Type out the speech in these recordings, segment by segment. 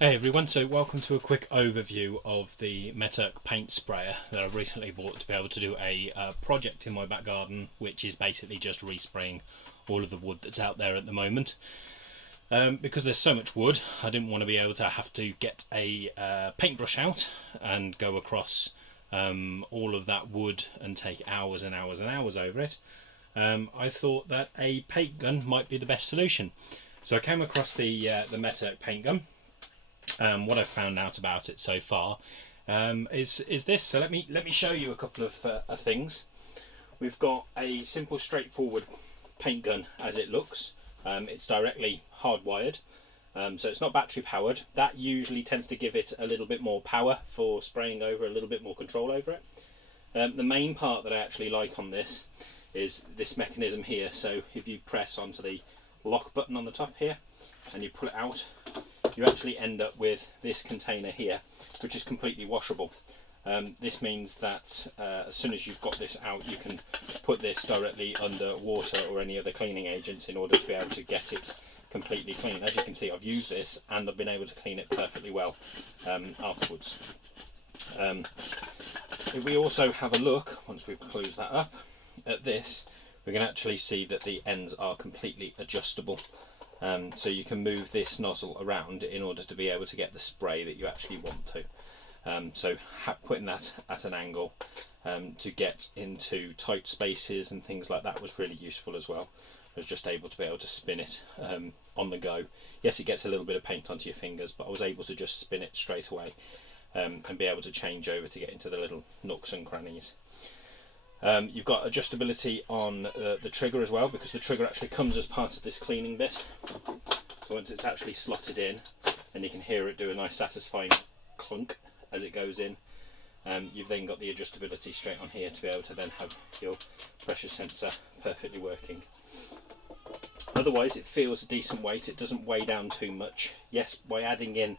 Hey everyone, so welcome to a quick overview of the Meterk paint sprayer that I've recently bought to be able to do a project in my back garden, which is basically just respraying all of the wood that's out there at the moment. Because there's so much wood, I didn't want to be able to have to get a paintbrush out and go across all of that wood and take hours and hours and hours over it. I thought that a paint gun might be the best solution. So I came across the Meterk paint gun. What I've found out about it so far is this. So let me show you a couple of things. We've got a simple, straightforward paint gun as it looks. It's directly hardwired, so it's not battery powered. That usually tends to give it a little bit more power for spraying over, a little bit more control over it. The main part that I actually like on this is this mechanism here. So if you press onto the lock button on the top here and you pull it out, you actually end up with this container here, which is completely washable. This means that as soon as you've got this out, you can put this directly under water or any other cleaning agents in order to be able to get it completely clean. As you can see, I've used this and I've been able to clean it perfectly well afterwards. If we also have a look, once we've closed that up, at this, we can actually see that the ends are completely adjustable. So you can move this nozzle around in order to be able to get the spray that you actually want to. So putting that at an angle to get into tight spaces and things like that was really useful as well. I was just able to be able to spin it on the go. Yes, it gets a little bit of paint onto your fingers, but I was able to just spin it straight away and be able to change over to get into the little nooks and crannies. You've got adjustability on the trigger as well, because the trigger actually comes as part of this cleaning bit. So once it's actually slotted in, and you can hear it do a nice satisfying clunk as it goes in, you've then got the adjustability straight on here to be able to then have your pressure sensor perfectly working. Otherwise it feels a decent weight, it doesn't weigh down too much. Yes, by adding in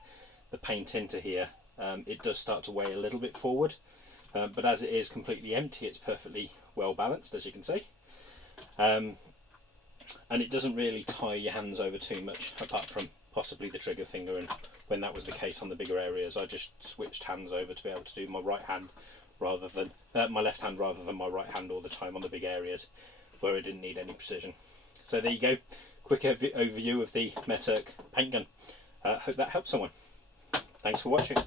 the paint into here, it does start to weigh a little bit forward. But as it is completely empty, it's perfectly well balanced, as you can see. And it doesn't really tie your hands over too much, apart from possibly the trigger finger. And when that was the case on the bigger areas, I just switched hands over to be able to do my right hand rather than my left hand rather than my right hand all the time on the big areas where I didn't need any precision. So there you go, quick overview of the Meterk paint gun. Hope that helps someone. Thanks for watching.